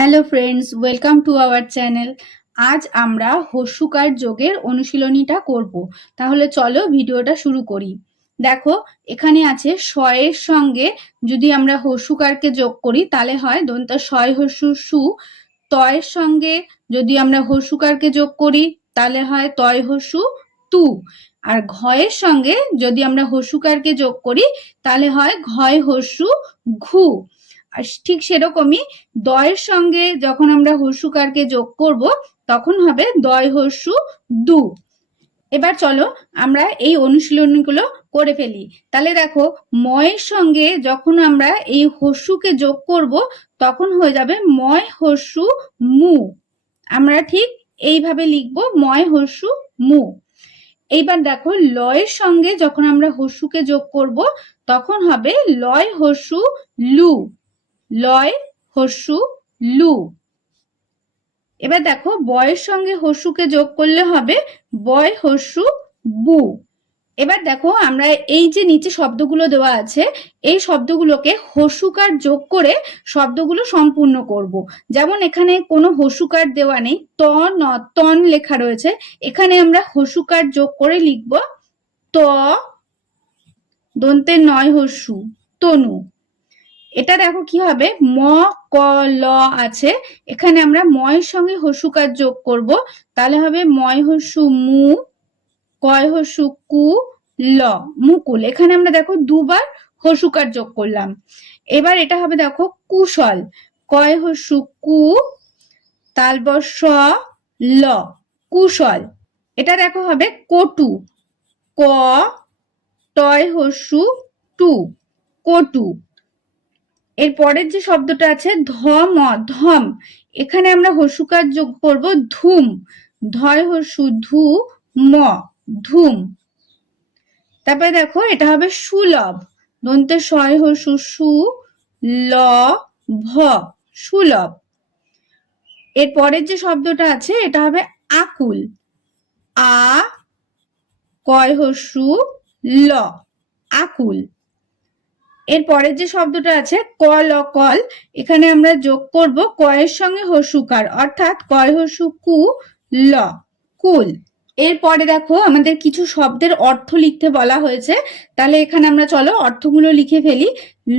Hello friends, welcome to our channel. আজ আমরা হস্যুকার যোগের অনুশীলনীটা করব। তাহলে চলো ভিডিওটা শুরু করি। দেখো, এখানে আছে শয়ের সঙ্গে যদি আমরা হস্যুকারকে যোগ করি তাহলে হয় দন্ত্য শয় হস্যু সু। তয়ের সঙ্গে যদি আমরা হস্যুকারকে যোগ করি তাহলে হয় তয় হস্যু তু। আর ঘয়ের সঙ্গে যদি আমরা হস্যুকারকে যোগ করি তাহলে হয় ঘয় হস্যু ঘু। আর ঠিক সেরকমই দয়ের সঙ্গে যখন আমরা হস্যুকারকে যোগ করব তখন হবে দয় হস্যু দু। এবার চলো আমরা এই অনুশীলনীগুলো করে ফেলি। তাহলে দেখো, ময়ের সঙ্গে যখন আমরা এই হস্যুকে যোগ করব তখন হয়ে যাবে ময় হস্যু মু। আমরা ঠিক এইভাবে লিখবো ময় হস্যু মু। এইবার দেখো, লয়ের সঙ্গে যখন আমরা হস্যুকে যোগ করব তখন হবে লয় হস্যু লু। লয় হস্যু লু। এবার দেখো, বয়ের সঙ্গে হস্যুকে যোগ করলে হবে বয় হস্যু বু। এবার দেখো, আমরা এই যে নিচে শব্দগুলো দেওয়া আছে এই শব্দগুলোকে হস্যুকার যোগ করে শব্দগুলো সম্পূর্ণ করব। যেমন এখানে কোনো হস্যুকার দেওয়া নেই, ত ন তন লেখা রয়েছে, এখানে আমরা হস্যুকার যোগ করে লিখব ত দন্তে নয় হস্যু তনু। এটা দেখো কি হবে, ম ক ল আছে, এখানে আমরা ময়ের সঙ্গে হস্যুকার যোগ করব, তাহলে হবে ময় হস্যু মু, কয় হস্যু কু, ল মুকুল। এখানে আমরা দেখো দুবার হস্যুকার যোগ করলাম। এবার এটা হবে দেখো কুশল, কয় হস্যু কু, তালবর স ল কুশল। এটা দেখো হবে কটু, ক টয় হস্যু টু কটু। এর পরের যে শব্দটা আছে ধম, ধম, এখানে আমরা হস্যুকার যোগ করব ধুম, ধয় হস্যু ধু ম ধুম। তারপরে দেখো এটা হবে সুলভ, দন্তে শয় হস্যু সু ল ভ সুলভ। এর পরের যে শব্দটা আছে এটা হবে আকুল, আ কয় হস্যু ল আকুল। এর পরের যে শব্দটা আছে কল অকল, এখানে আমরা যোগ করব কয়ের সঙ্গে হস্যুকার, অর্থাৎ কয় হস্যু কু ল কুল। এরপরে দেখো আমাদের কিছু শব্দের অর্থ লিখতে বলা হয়েছে, তাহলে এখানে আমরা চলো অর্থগুলো লিখে ফেলি।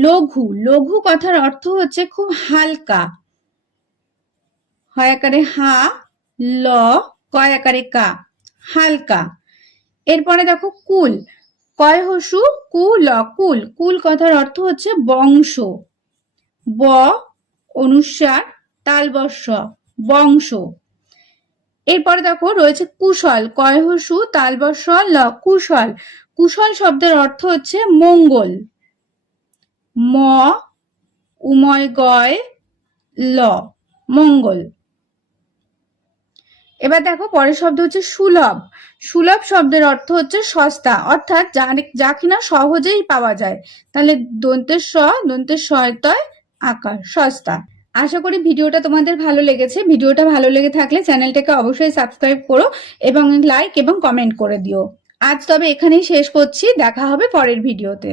লঘু, লঘু কথার অর্থ হচ্ছে খুব হালকা, হয় আকারে হা, ল কয় আকারে কা, হালকা। এরপরে দেখো কুল, কয় হস্যু কু ল কুল, কুল কথার অর্থ হচ্ছে বংশ, ব অনুস্বার তালবস্য বংশ। এরপরে দেখো রয়েছে কুশল, কয় হস্যু তালবস্য ল কুশল, কুশল শব্দের অর্থ হচ্ছে মঙ্গল, ম উময় গয় ল মঙ্গল। এবার দেখো পরের শব্দ হচ্ছে সুলভ, সুলভ শব্দের অর্থ হচ্ছে সস্তা, অর্থাৎ যা কিনা সহজেই পাওয়া যায়, তাহলে দন্তের স দন্তের শয়তয় আকার সস্তা। আশা করি ভিডিওটা তোমাদের ভালো লেগেছে। ভিডিওটা ভালো লেগে থাকলে চ্যানেলটাকে অবশ্যই সাবস্ক্রাইব করো এবং লাইক এবং কমেন্ট করে দিও। আজ তবে এখানেই শেষ করছি, দেখা হবে পরের ভিডিওতে।